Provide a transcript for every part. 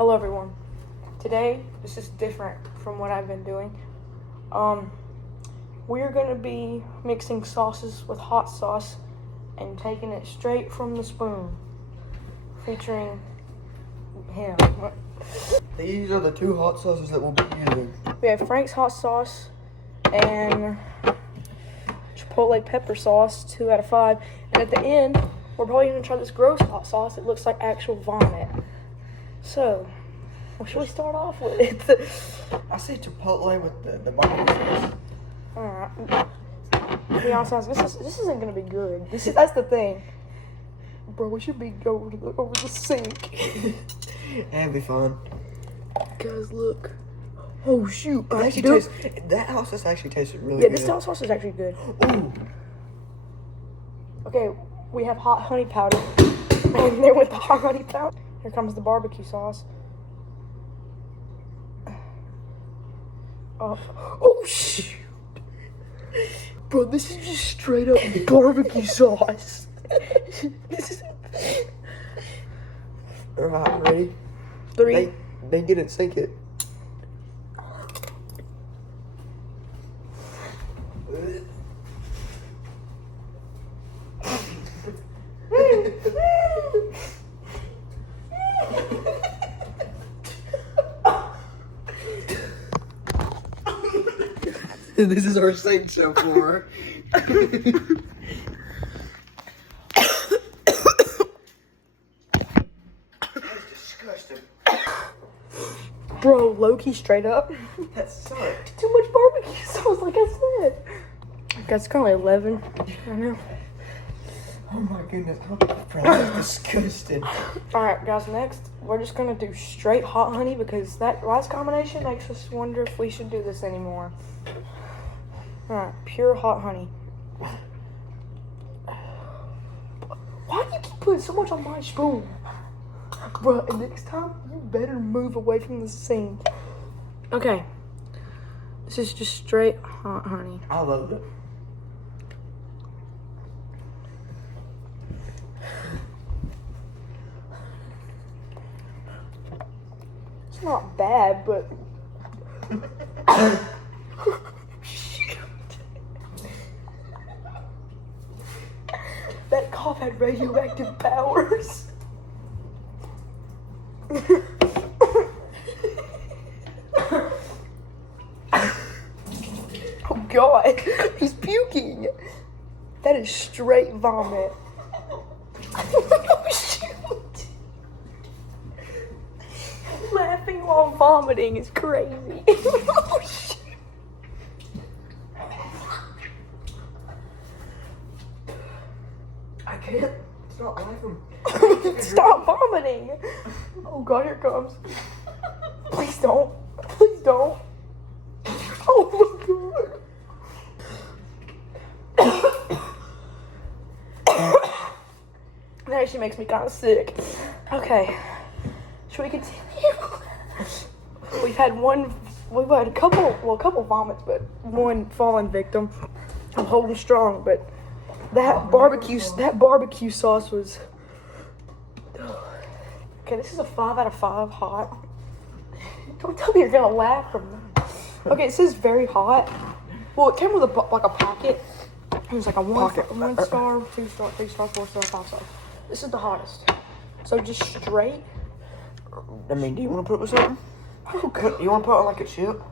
Hello everyone. Today, this is different from what I've been doing. We're gonna be mixing sauces with hot sauce and taking it straight from the spoon, featuring him. These are the two hot sauces that we'll be using. We have Frank's hot sauce and Chipotle pepper sauce, 2 out of 5. And at the end, we're probably gonna try this gross hot sauce. It looks like actual vomit. So, what should we start off with? I say Chipotle with the barbecue sauce. Alright. To be honest, this isn't gonna be good. That's the thing. Bro, we should be over the sink. That'd be fun. Guys, look. Oh shoot! That hot sauce actually tasted really good. Yeah, this hot sauce is actually good. Ooh. Okay, we have hot honey powder, and then with the hot honey powder, here comes the barbecue sauce. Oh shoot! Bro, this is just straight up barbecue sauce. This is. Alright, ready? 3. They didn't sink it. This is our sink so far. Bro, low-key straight up. That sucked. Too much barbecue sauce, like I said. That's currently 11. I know. Oh my goodness, that's disgusting. Alright, guys, next, we're just gonna do straight hot honey because that last combination makes us wonder if we should do this anymore. Alright, pure hot honey. Why do you keep putting so much on my spoon? Bro, and next time, you better move away from the sink. Okay. This is just straight hot honey. I love it. It's not bad, but... That cough had radioactive powers. Oh God, he's puking. That is straight vomit. Oh shoot. Laughing while vomiting is crazy. Oh shoot. I can't stop laughing. Stop vomiting. Oh God, here it comes. Please don't. Please don't. Oh my God. That actually makes me kind of sick. Okay. Should we continue? We've had a couple vomits, but one fallen victim. I'm holding strong, but that barbecue sauce was. Okay, this is a 5 out of 5 hot. Don't tell me you're gonna laugh from that. Okay, it says very hot. Well, it came with a packet. It was like a 1 star, 2 star, 3 star, 4 star, 5 star. This is the hottest. So just straight. I mean, do you want to put it with something? Oh, You want to put it on like a chip?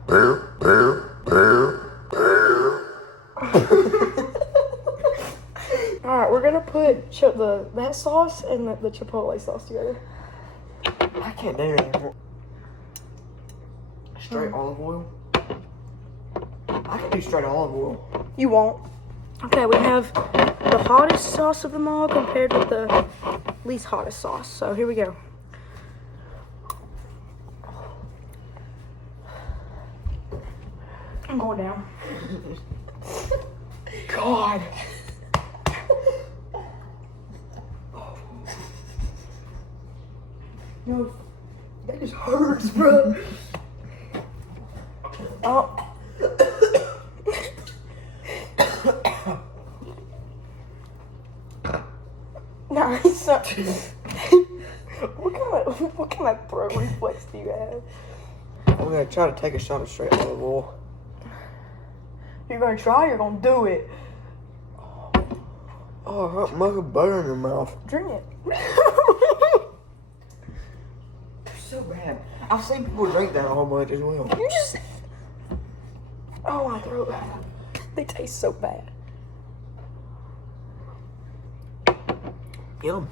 Alright, we're gonna put that sauce and the Chipotle sauce together. I can't do it anymore. Straight olive oil? I can do straight olive oil. You won't. Okay, we have the hottest sauce of them all compared with the least hottest sauce. So here we go. I'm going down. God. No, that just hurts, bro. Oh. Nice. What kind of throat reflex do you have? I'm gonna try to take a shot of straight olive oil. You're gonna try. You're gonna do it. Oh, it hurt my butter in your mouth. Drink it. So bad. I've seen people drink that a whole bunch as well. You just. Oh, my throat. They taste so bad. Yum.